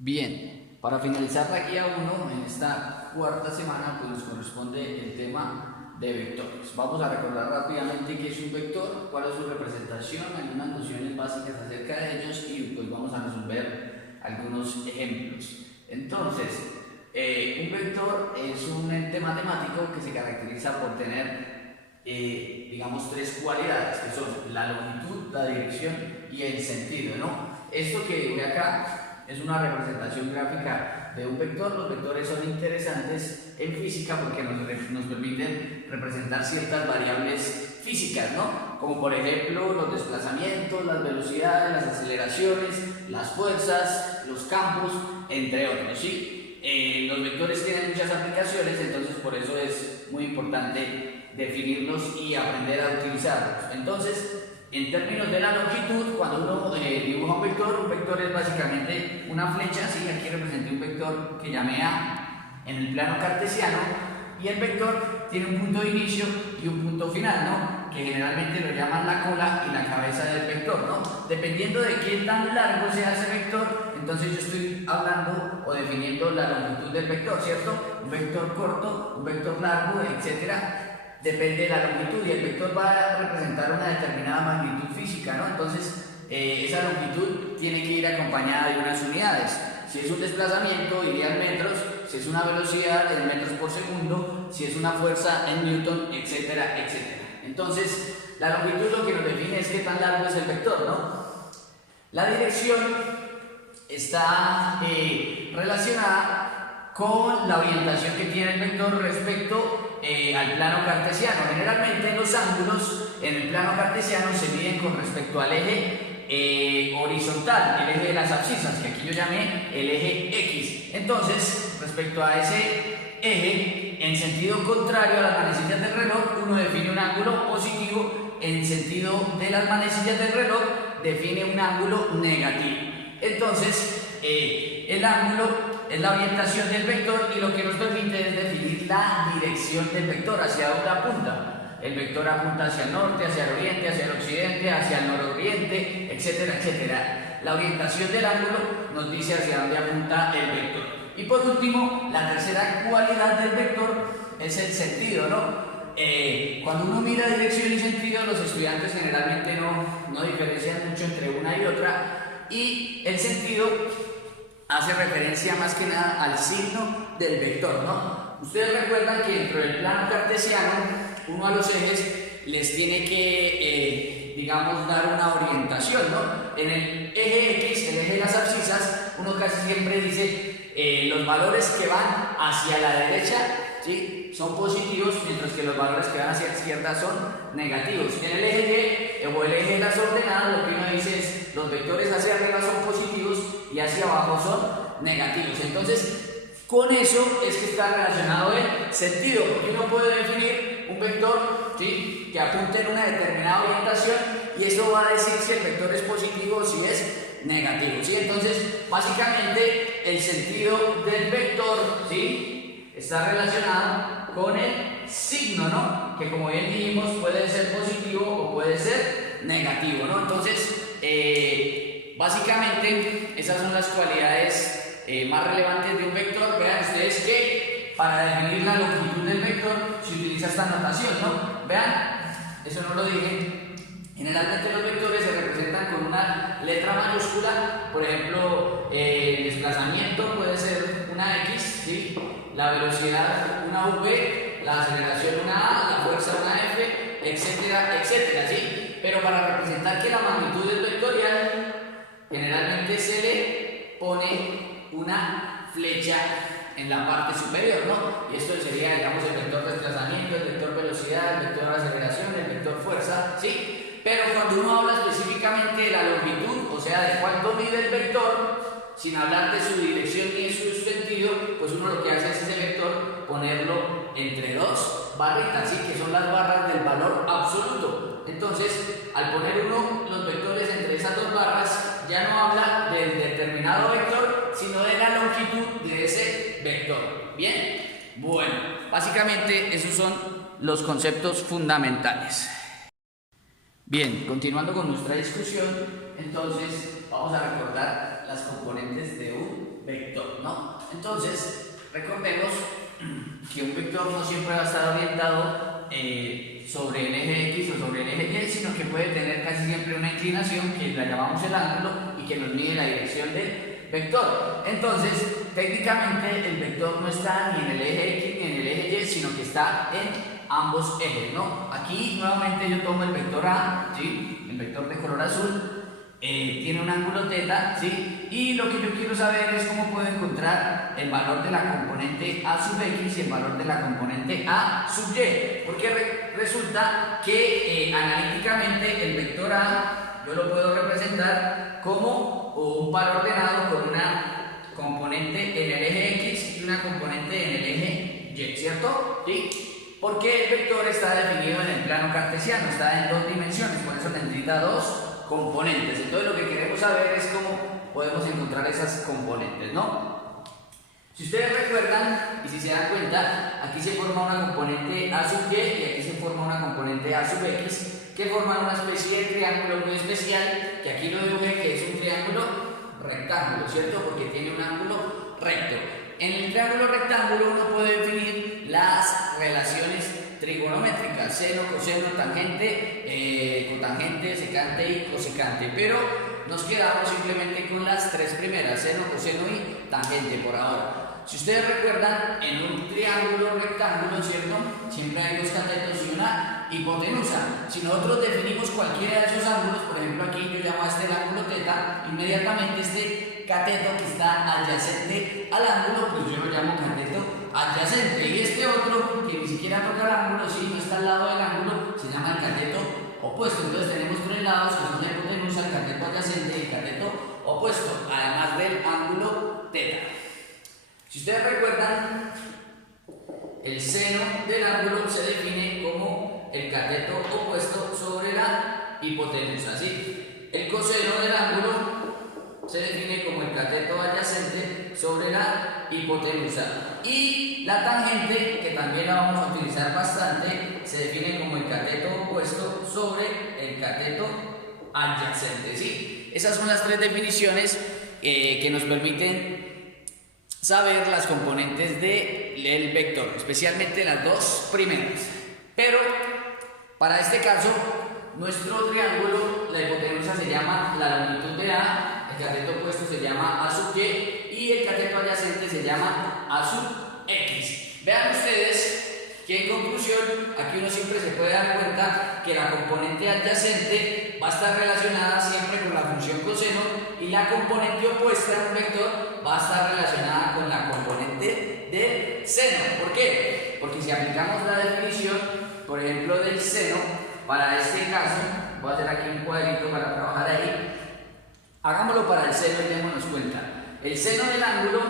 Bien, para finalizar la guía 1, en esta cuarta semana pues nos corresponde el tema de vectores. Vamos a recordar rápidamente qué es un vector, cuál es su representación, algunas nociones básicas acerca de ellos y pues vamos a resolver algunos ejemplos. Entonces, un vector es un ente matemático que se caracteriza por tener, digamos, tres cualidades, que son la longitud, la dirección y el sentido, ¿no? Esto que ve acá es una representación gráfica de un vector. Los vectores son interesantes en física porque nos permiten representar ciertas variables físicas, ¿no? Como por ejemplo los desplazamientos, las velocidades, las aceleraciones, las fuerzas, los campos, entre otros, ¿sí? Los vectores tienen muchas aplicaciones, entonces por eso es muy importante definirlos y aprender a utilizarlos. Entonces, en términos de la longitud, cuando uno dibuja un vector es básicamente una flecha, ¿sí? Aquí representé un vector que llamé A en el plano cartesiano, y el vector tiene un punto de inicio y un punto final, ¿no? Que generalmente lo llaman la cola y la cabeza del vector, ¿no? Dependiendo de qué tan largo sea ese vector, entonces yo estoy hablando o definiendo la longitud del vector, ¿cierto? Un vector corto, un vector largo, etcétera. Depende de la longitud y el vector va a representar una determinada magnitud física, ¿no? Entonces, esa longitud tiene que ir acompañada de unas unidades. Si es un desplazamiento, iría en metros; si es una velocidad, en metros por segundo; si es una fuerza, en newton, etcétera, etcétera. Entonces, la longitud lo que nos define es qué tan largo es el vector, ¿no? La dirección está relacionada con la orientación que tiene el vector respecto al plano cartesiano. Generalmente los ángulos en el plano cartesiano se miden con respecto al eje horizontal, el eje de las abscisas, que aquí yo llamé el eje X. Entonces, respecto a ese eje, en sentido contrario a las manecillas del reloj, uno define un ángulo positivo; en sentido de las manecillas del reloj, define un ángulo negativo. Entonces, el ángulo es la orientación del vector y lo que nos permite es definir la dirección del vector, hacia dónde apunta. El vector apunta hacia el norte, hacia el oriente, hacia el occidente, hacia el nororiente, etcétera, etcétera. La orientación del ángulo nos dice hacia dónde apunta el vector. Y por último, la tercera cualidad del vector es el sentido, ¿no? Cuando uno mira dirección y sentido, los estudiantes generalmente no diferencian mucho entre una y otra, y el sentido hace referencia más que nada al signo del vector, ¿no? Ustedes recuerdan que dentro del plano cartesiano, uno a los ejes les tiene que, digamos, dar una orientación, ¿no? En el eje X, el eje de las abscisas, uno casi siempre dice los valores que van hacia la derecha, ¿sí?, son positivos, mientras que los valores que van hacia la izquierda son negativos. En el eje Y o el eje de las ordenadas, lo que uno dice es los vectores hacia arriba son positivos y hacia abajo son negativos. Entonces, con eso es que está relacionado el sentido, porque uno puede definir un vector, ¿sí?, que apunte en una determinada orientación, y eso va a decir si el vector es positivo o si es negativo, ¿sí? Entonces, básicamente, el sentido del vector, ¿sí?, está relacionado con el signo, ¿no? Que, como bien dijimos, puede ser positivo o puede ser negativo, ¿no? Entonces, básicamente, esas son las cualidades más relevantes de un vector. Vean ustedes que para definir la longitud del vector se utiliza esta notación, ¿no? Vean, eso no lo dije. Generalmente los vectores se representan con una letra mayúscula. Por ejemplo, el desplazamiento puede ser una X, ¿sí?, la velocidad una V, la aceleración una A, la fuerza una F, etcétera, etcétera, ¿sí? Pero para representar que la magnitud es vectorial, generalmente se le pone una flecha en la parte superior, ¿no? Y esto sería, digamos, el vector desplazamiento, el vector velocidad, el vector aceleración, el vector fuerza, ¿sí? Pero cuando uno habla específicamente de la longitud, o sea, de cuánto mide el vector, sin hablar de su dirección ni de su sentido, pues uno lo que hace es ese vector ponerlo entre dos barritas, ¿sí?, que son las barras del valor absoluto. Entonces, al poner uno los vectores entre esas dos barras, ya no habla del determinado vector, sino de la longitud de ese vector. ¿Bien? Bueno, básicamente esos son los conceptos fundamentales. Bien, continuando con nuestra discusión, entonces vamos a recordar las componentes de un vector, ¿no? Entonces, recordemos que un vector no siempre va a estar orientado sobre el eje X o sobre el eje Y, sino que puede tener casi siempre una inclinación que la llamamos el ángulo y que nos mide la dirección del vector. Entonces, técnicamente el vector no está ni en el eje X ni en el eje Y, sino que está en ambos ejes, ¿no? Aquí nuevamente yo tomo el vector A, ¿sí? El vector de color azul. Tiene un ángulo θ, ¿sí? Y lo que yo quiero saber es cómo puedo encontrar el valor de la componente A sub X y el valor de la componente A sub Y, porque resulta que analíticamente el vector A yo lo puedo representar como un par ordenado con una componente en el eje X y una componente en el eje Y, ¿cierto? ¿Sí? Porque el vector está definido en el plano cartesiano, está en 2 dimensiones, por eso necesita 2 componentes. Entonces lo que queremos saber es cómo podemos encontrar esas componentes, ¿no? Si ustedes recuerdan y si se dan cuenta, aquí se forma una componente A sub Y y aquí se forma una componente A sub X que forman una especie de triángulo muy especial, que aquí lo dibujé que es un triángulo rectángulo, ¿cierto? Porque tiene un ángulo recto. En el triángulo rectángulo uno puede definir las relaciones trigonométricas, seno, coseno, tangente, cotangente, secante y cosecante, pero nos quedamos simplemente con las 3 primeras, seno, coseno y tangente por ahora. Si ustedes recuerdan, en un triángulo rectángulo, ¿cierto? Siempre hay 2 catetos y una hipotenusa. Si nosotros definimos cualquiera de esos ángulos, por ejemplo aquí yo llamo a este el ángulo θ, inmediatamente este cateto que está adyacente al ángulo, pues yo lo llamo cateto adyacente, y este otro que ni siquiera toca el ángulo, si no está al lado del ángulo, se llama el cateto opuesto. Entonces tenemos 3 lados que son la hipotenusa, el cateto adyacente y el cateto opuesto, además del ángulo θ. Si ustedes recuerdan, el seno del ángulo se define como el cateto opuesto sobre la hipotenusa, ¿sí? El coseno del ángulo se define como el cateto adyacente sobre la hipotenusa, y la tangente, que también la vamos a utilizar bastante, se define como el cateto opuesto sobre el cateto adyacente, ¿sí? Esas son las 3 definiciones que nos permiten saber las componentes del vector, especialmente las 2 primeras. Pero para este caso, nuestro triángulo, la hipotenusa se llama la longitud de A, el cateto opuesto se llama A sub Y y el cateto adyacente se llama A sub X. Vean ustedes que en conclusión, aquí uno siempre se puede dar cuenta que la componente adyacente va a estar relacionada siempre con la función coseno y la componente opuesta en un vector va a estar relacionada con la componente del seno. ¿Por qué? Porque si aplicamos la definición, por ejemplo, del seno, para este caso, voy a hacer aquí un cuadrito para trabajar ahí, hagámoslo para el seno y démonos cuenta. El seno del ángulo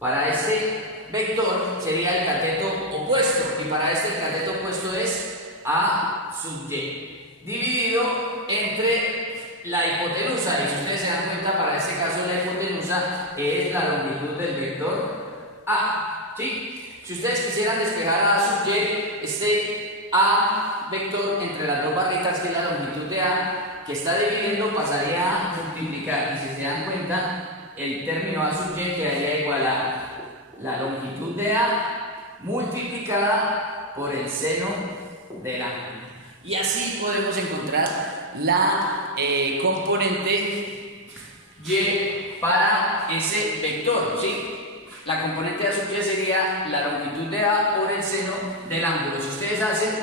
para este vector sería el cateto opuesto, y para este el cateto opuesto es A sub Y, dividido entre la hipotenusa, y si ustedes se dan cuenta, para este caso la hipotenusa es la longitud del vector A, ¿sí? Si ustedes quisieran despejar A sub Y, este A vector entre las 2 barritas, que es la longitud de A, que está dividiendo, pasaría a multiplicar, y si se dan cuenta, el término A sub Y quedaría igual a la longitud de A multiplicada por el seno del ángulo. Y así podemos encontrar la componente Y para ese vector, ¿sí? La componente A sub Y sería la longitud de A por el seno del ángulo. Si ustedes hacen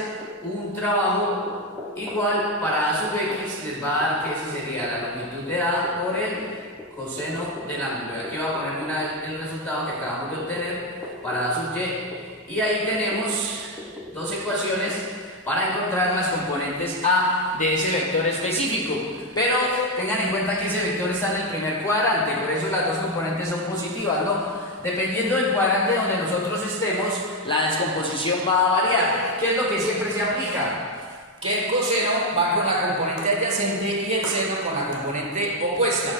un trabajo igual para A sub X, les va a dar que ese sería la longitud de A por el coseno del ángulo. Aquí voy a poner el resultado que acabamos de obtener para A sub Y, y ahí tenemos 2 ecuaciones para encontrar las componentes A de ese vector específico. Pero tengan en cuenta que ese vector está en el primer cuadrante, por eso las 2 componentes son positivas, ¿no? Dependiendo del cuadrante donde nosotros estemos, la descomposición va a variar. ¿Qué es lo que siempre se aplica? Que el coseno va con la componente adyacente y el seno con la componente opuesta.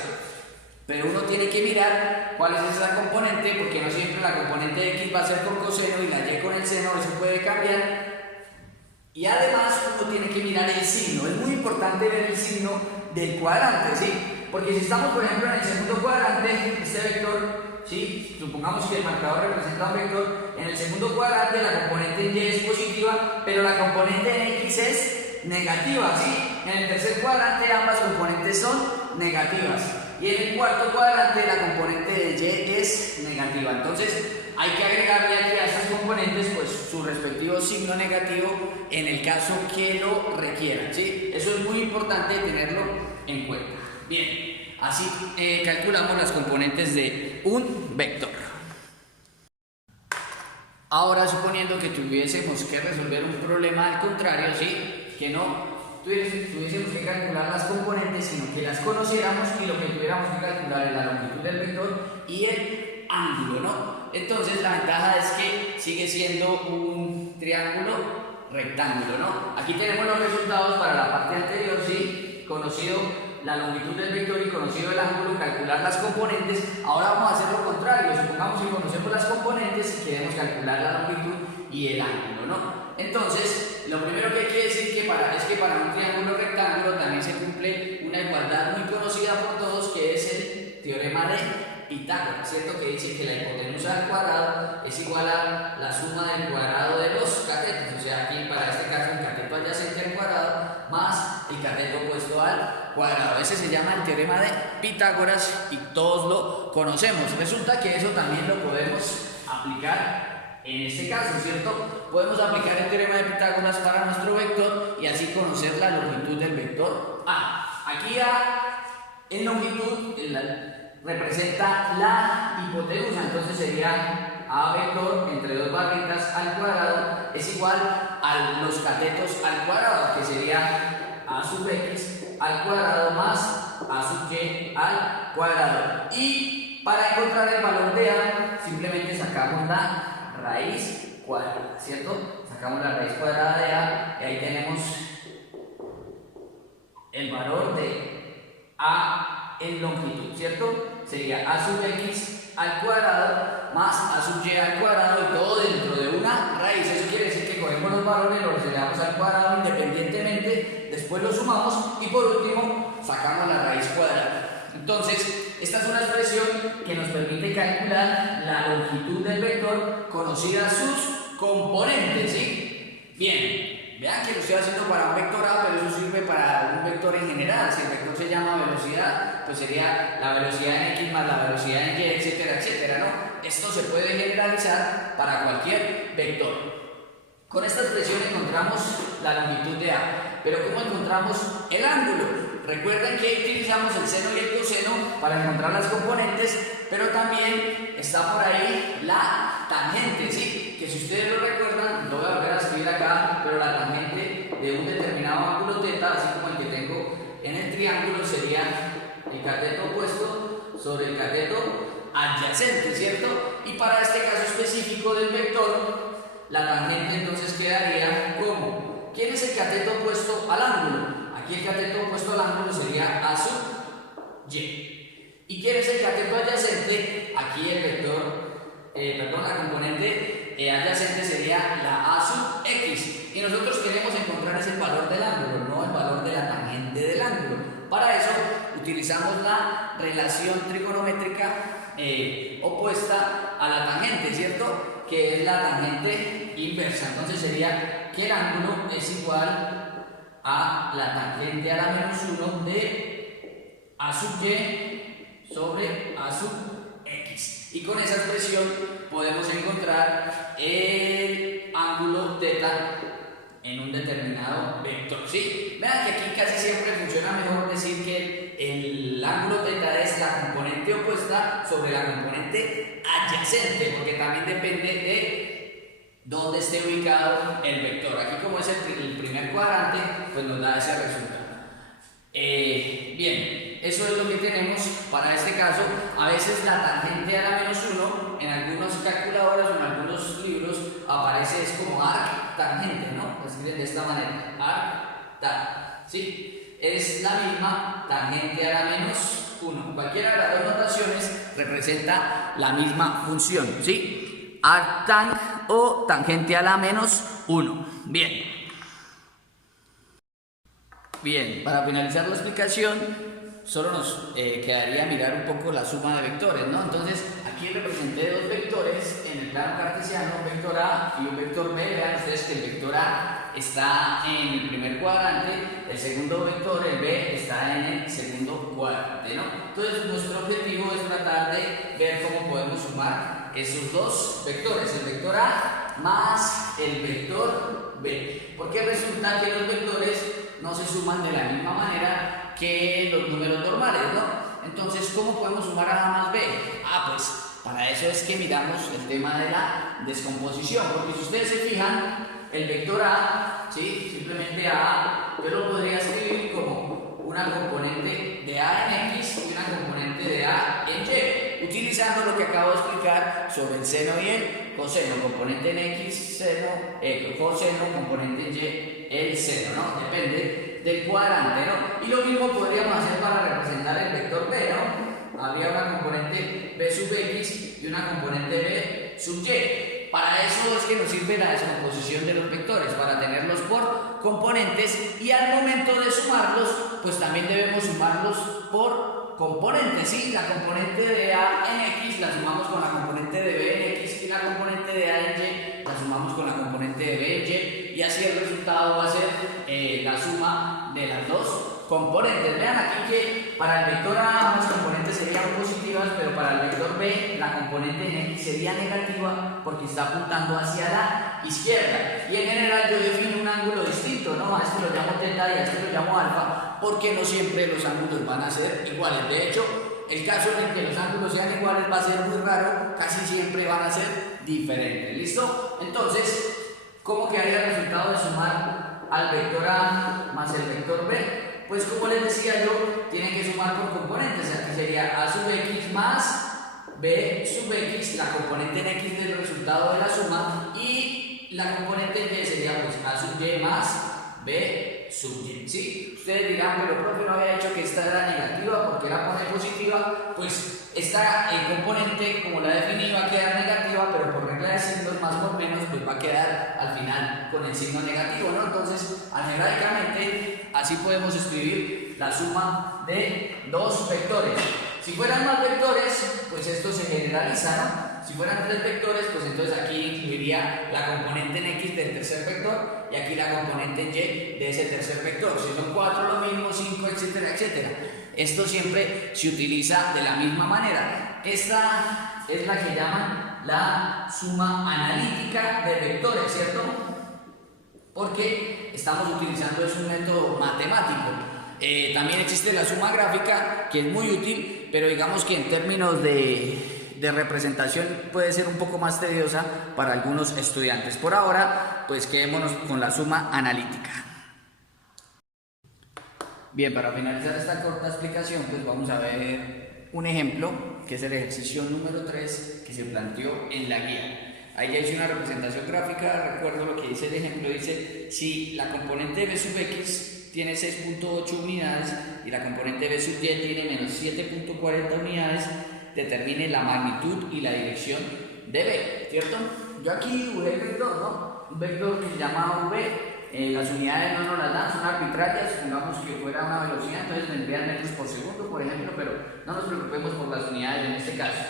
Pero uno tiene que mirar cuál es esa componente, porque no siempre la componente X va a ser con coseno y la Y con el seno, eso puede cambiar. Y además uno tiene que mirar el signo, es muy importante ver el signo del cuadrante, ¿sí? Porque si estamos, por ejemplo, en el segundo cuadrante, este vector, ¿sí? Supongamos que el marcador representa un vector, en el segundo cuadrante la componente en Y es positiva, pero la componente en X es negativa, ¿sí? En el tercer cuadrante ambas componentes son negativas. Y en el cuarto cuadrante la componente de Y es negativa. Entonces hay que agregarle aquí a estas componentes pues su respectivo signo negativo en el caso que lo requieran, ¿sí? Eso es muy importante tenerlo en cuenta. Bien, así calculamos las componentes de un vector. Ahora, suponiendo que tuviésemos que resolver un problema al contrario, ¿sí? Que no tuviésemos que calcular las componentes, sino que las conociéramos y lo que tuviéramos que calcular es la longitud del vector y el ángulo, ¿no? Entonces la ventaja es que sigue siendo un triángulo rectángulo, ¿no? Aquí tenemos los resultados para la parte anterior, ¿sí? Conocido la longitud del vector y conocido el ángulo, calcular las componentes. Ahora vamos a hacer lo contrario, supongamos que conocemos las componentes y queremos calcular la longitud y el ángulo, ¿no? Entonces, lo primero que hay que decir es que para un triángulo rectángulo también se cumple una igualdad muy conocida por todos, que es el teorema de Pitágoras, ¿cierto? Que dice que la hipotenusa al cuadrado es igual a la suma del cuadrado de los catetos, o sea, aquí para este caso el cateto adyacente al cuadrado más el cateto opuesto al cuadrado. Ese se llama el teorema de Pitágoras y todos lo conocemos. Resulta que eso también lo podemos aplicar en este caso, ¿cierto? Podemos aplicar el teorema de Pitágoras para nuestro vector y así conocer la longitud del vector A. Aquí A en longitud representa la hipotenusa, entonces sería A vector entre dos barritas al cuadrado es igual a los catetos al cuadrado, que sería A sub x al cuadrado más A sub y al cuadrado. Y para encontrar el valor de A, simplemente sacamos la raíz cuadrada, ¿cierto? Sacamos la raíz cuadrada de A y ahí tenemos el valor de A en longitud, ¿cierto? Sería A sub x al cuadrado más A sub y al cuadrado y todo dentro de una raíz. Eso quiere decir que cogemos los valores, los elevamos al cuadrado independientemente, después los sumamos y por último sacamos la raíz cuadrada. Entonces, esta es una expresión que nos permite calcular la longitud del vector conocida sus componentes, ¿sí? Bien, vean que lo estoy haciendo para un vector A, pero eso sirve para un vector en general. Si el vector se llama velocidad, pues sería la velocidad en X más la velocidad en Y, etcétera, etcétera, ¿no? Esto se puede generalizar para cualquier vector. Con esta expresión encontramos la longitud de A, pero ¿cómo encontramos el ángulo? Recuerden que utilizamos el seno y el coseno para encontrar las componentes, pero también está por ahí la tangente, ¿sí? Que si ustedes lo recuerdan, lo voy a volver a escribir acá, pero la tangente de un determinado ángulo θ, así como el que tengo en el triángulo, sería el cateto opuesto sobre el cateto adyacente, ¿cierto? Y para este caso específico del vector, la tangente entonces quedaría como, ¿quién es el cateto opuesto al ángulo? Aquí el cateto opuesto al ángulo sería A sub y. ¿Y quién es el cateto adyacente? Aquí el vector, la componente adyacente sería la A sub x. Y nosotros queremos encontrar ese valor del ángulo, no el valor de la tangente del ángulo. Para eso utilizamos la relación trigonométrica opuesta a la tangente, ¿cierto? Que es la tangente inversa. Entonces sería que el ángulo es igual a la tangente a la menos 1 de A sub y sobre A sub x. Y con esa expresión podemos encontrar el ángulo θ en un determinado vector, ¿sí? Vean que aquí casi siempre funciona mejor decir que el ángulo θ es la componente opuesta sobre la componente adyacente, porque también depende de dónde esté ubicado el vector. Aquí, como es el primer cuadrante, pues nos da ese resultado. Bien, eso es lo que tenemos para este caso. A veces la tangente a la menos 1 en algunas calculadoras o en algunos libros aparece es como arc tangente, ¿no? Lo escriben de esta manera, arc tang, ¿sí? Es la misma tangente a la menos 1. Cualquiera de las dos notaciones representa la misma función, ¿sí? Arctang o tangente a la menos 1. Bien, para finalizar la explicación, solo nos quedaría mirar un poco la suma de vectores, ¿no? Entonces, aquí representé dos vectores en el plano cartesiano, un vector A y un vector B. Vean ustedes que el vector A está en el primer cuadrante, el segundo vector, el B, está en el segundo cuadrante, ¿no? Entonces, nuestro objetivo es tratar de ver cómo podemos sumar esos dos vectores, el vector A más el vector B, porque resulta que los vectores no se suman de la misma manera que los números normales, ¿no? Entonces, ¿cómo podemos sumar A más B? Pues para eso es que miramos el tema de la descomposición, porque si ustedes se fijan, el vector A, ¿sí? Simplemente A, yo lo podría escribir como una componente de A en X y una componente de A en Y, utilizando lo que acabo de explicar sobre el seno y el coseno, componente en X, seno, coseno, componente en Y, el seno, ¿no? Depende del cuadrante, ¿no? Y lo mismo podríamos hacer para representar el vector B, ¿no? Habría una componente B sub X y una componente B sub Y. Para eso es que nos sirve la descomposición de los vectores, para tenerlos por componentes, y al momento de sumarlos, pues también debemos sumarlos por componentes, ¿sí? La componente de A en X la sumamos con la componente de B en X y la componente de A en Y la sumamos con la componente de B en Y, y así el resultado va a ser la suma de las dos componentes. Vean aquí que para el vector A ambas componentes serían positivas, pero para el vector B la componente en X sería negativa porque está apuntando hacia la izquierda. Y en general yo defino un ángulo distinto, ¿no? A este lo llamo teta y a este lo llamo alfa, porque no siempre los ángulos van a ser iguales. De hecho, el caso en el que los ángulos sean iguales va a ser muy raro, casi siempre van a ser diferentes. ¿Listo? Entonces, ¿cómo quedaría el resultado de sumar al vector A más el vector B? Pues como les decía yo, tienen que sumar por componentes. Aquí sería A sub X más B sub X, la componente en X del resultado de la suma, y la componente en Y sería pues A sub Y más B sub Y, ¿sí? Ustedes dirán, pero profe, no había dicho que esta era negativa, porque era poner positiva. Pues esta componente, como la definí, va a quedar negativa, pero por regla de signos, más o menos, pues va a quedar al final con el signo negativo, ¿no? Entonces, algebraicamente, así podemos escribir la suma de dos vectores. Si fueran más vectores, pues esto se generaliza, ¿no? Si fueran tres vectores, pues entonces aquí incluiría la componente en X del tercer vector y aquí la componente en Y de ese tercer vector. Si son cuatro, lo mismo, 5, etcétera, etcétera. Esto siempre se utiliza de la misma manera. Esta es la que llaman la suma analítica de vectores, ¿cierto? Porque estamos utilizando un método matemático. También existe la suma gráfica, que es muy útil, pero digamos que en términos de representación puede ser un poco más tediosa para algunos estudiantes. Por ahora, pues quedémonos con la suma analítica. Bien, para finalizar esta corta explicación, pues vamos a ver un ejemplo, que es el ejercicio número 3 que se planteó en la guía. Ahí ya hice una representación gráfica. Recuerdo lo que dice el ejemplo, dice: si la componente B sub X tiene 6.8 unidades y la componente B sub Y tiene menos 7.40 unidades, determine la magnitud y la dirección de B, ¿cierto? Yo aquí dibujé el vector, ¿no? Un vector que se llama V. Las unidades no nos las dan, son arbitrarias. Supongamos que fuera una velocidad, entonces vendrían metros por segundo, por ejemplo, pero no nos preocupemos por las unidades en este caso.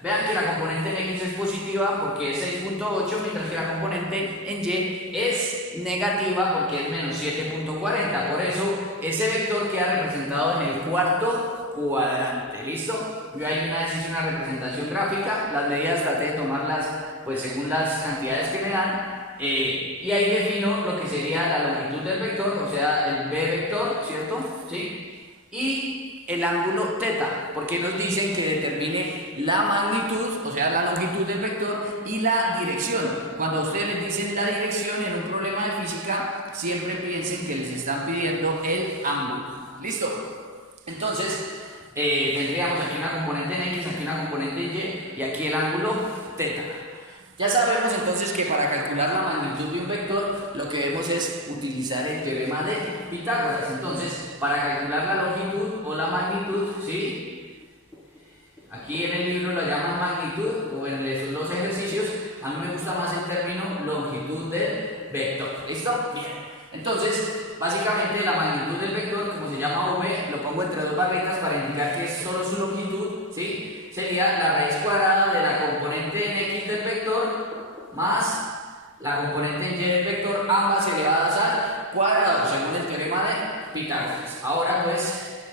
Vean que la componente en X es positiva porque es 6.8, mientras que la componente en Y es negativa porque es menos 7.40. Por eso ese vector queda representado en el cuarto cuadrante. ¿Listo? Yo ahí una vez hice una representación gráfica, las medidas traté de tomarlas pues según las cantidades que me dan, y ahí defino lo que sería la longitud del vector, o sea el B vector, ¿cierto? ¿Sí? Y el ángulo teta, porque nos dicen que determine la magnitud, o sea la longitud del vector, y la dirección. Cuando a ustedes les dicen la dirección en un problema de física, siempre piensen que les están pidiendo el ángulo. ¿Listo? Entonces tendríamos aquí una componente en X, aquí una componente en Y y aquí el ángulo teta. Ya sabemos entonces que para calcular la magnitud de un vector lo que debemos es utilizar el teorema de Pitágoras. Entonces, para calcular la longitud o la magnitud, ¿sí? Aquí en el libro lo llaman magnitud, o en esos dos ejercicios, a mí me gusta más el término longitud del vector. ¿Listo? Bien. Entonces, básicamente la magnitud del vector, como se llama V, lo pongo entre dos barritas para indicar que es solo su longitud, ¿sí? Sería la raíz cuadrada de la componente en X del vector más la componente en Y del vector, ambas elevadas al cuadrado, según el teorema de Pitágoras. Ahora pues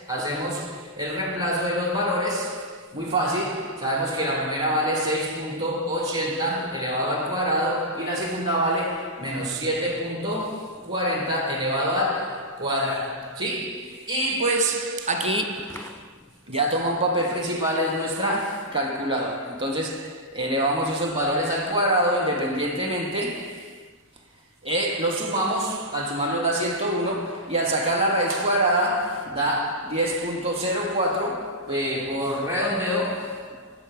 hacemos el reemplazo de los valores. Muy fácil, sabemos que la primera vale 6.80 elevado al cuadrado y la segunda vale menos 7.40 elevado al cuadrado, ¿sí? Y pues aquí ya toma un papel principal en nuestra calculadora. Entonces elevamos esos valores al cuadrado independientemente, los sumamos, al sumarlos da 101 y al sacar la raíz cuadrada da 10.04. Por redondeo,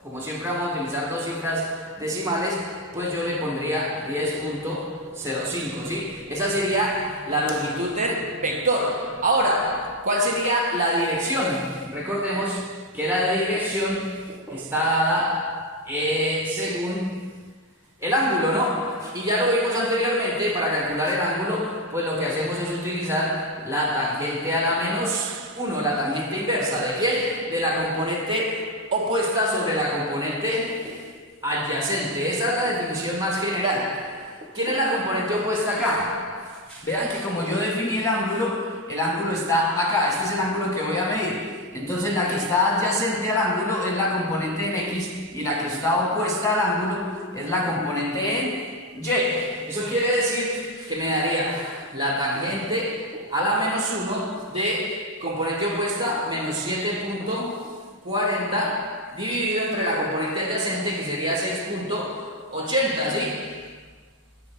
como siempre vamos a utilizar dos cifras decimales, pues yo le pondría 10.05, ¿sí? Esa sería la longitud del vector. Ahora, ¿cuál sería la dirección? Recordemos que la dirección está dada según el ángulo, ¿no? Y ya lo vimos anteriormente, para calcular el ángulo, pues lo que hacemos es utilizar la tangente a la menos 1, la tangente inversa. ¿De quién? De la componente opuesta sobre la componente adyacente. Esa es la definición más general. ¿Quién es la componente opuesta acá? Vean que como yo definí el ángulo está acá. Este es el ángulo que voy a medir. Entonces la que está adyacente al ángulo es la componente en X y la que está opuesta al ángulo es la componente en Y. Eso quiere decir que me daría la tangente a la menos 1 de componente opuesta menos 7.40 dividido entre la componente adyacente, que sería 6.80, ¿sí?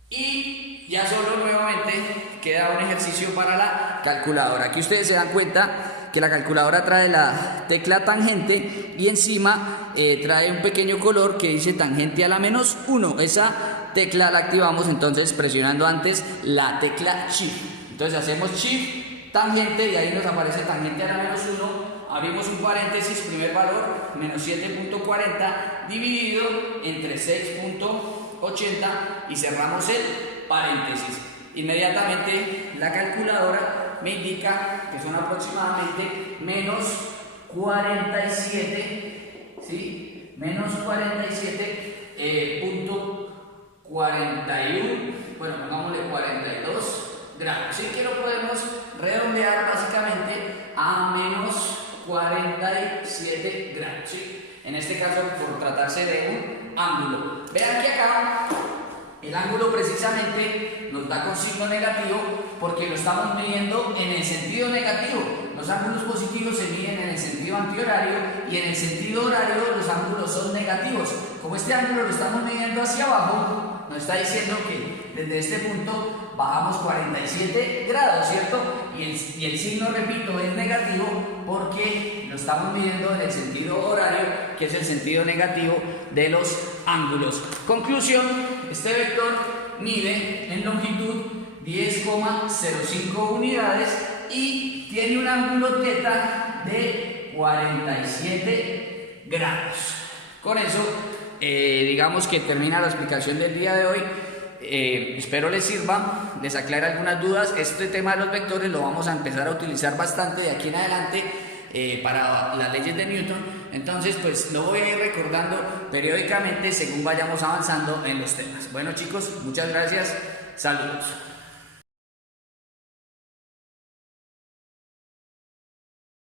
Y ya solo nuevamente queda un ejercicio para la calculadora. Aquí ustedes se dan cuenta que la calculadora trae la tecla tangente y encima trae un pequeño color que dice tangente a la menos 1. Esa tecla la activamos entonces presionando antes la tecla Shift. Entonces hacemos Shift, tangente, y ahí nos aparece tangente a la menos 1. Abrimos un paréntesis, primer valor, menos 7.40 dividido entre 6.80 y cerramos el paréntesis. Inmediatamente la calculadora me indica que son aproximadamente menos 47, ¿sí? Menos 47.41, bueno, pongámosle 42 grados. Sí que lo podemos redondear básicamente a menos 47 grados, ¿sí? En este caso, por tratarse de un ángulo. Vean que acá el ángulo precisamente nos da con signo negativo porque lo estamos midiendo en el sentido negativo. Los ángulos positivos se miden en el sentido antihorario y en el sentido horario los ángulos son negativos. Como este ángulo lo estamos midiendo hacia abajo, nos está diciendo que desde este punto bajamos 47 grados, ¿cierto? Y el signo, repito, es negativo porque lo estamos midiendo en el sentido horario, que es el sentido negativo de los ángulos. Conclusión, este vector mide en longitud 10,05 unidades y tiene un ángulo θ de 47 grados. Con eso, digamos que termina la explicación del día de hoy. Espero les sirva, les aclare algunas dudas. Este tema de los vectores lo vamos a empezar a utilizar bastante de aquí en adelante para las leyes de Newton. Entonces pues lo voy a ir recordando periódicamente según vayamos avanzando en los temas. Bueno chicos, muchas gracias, saludos.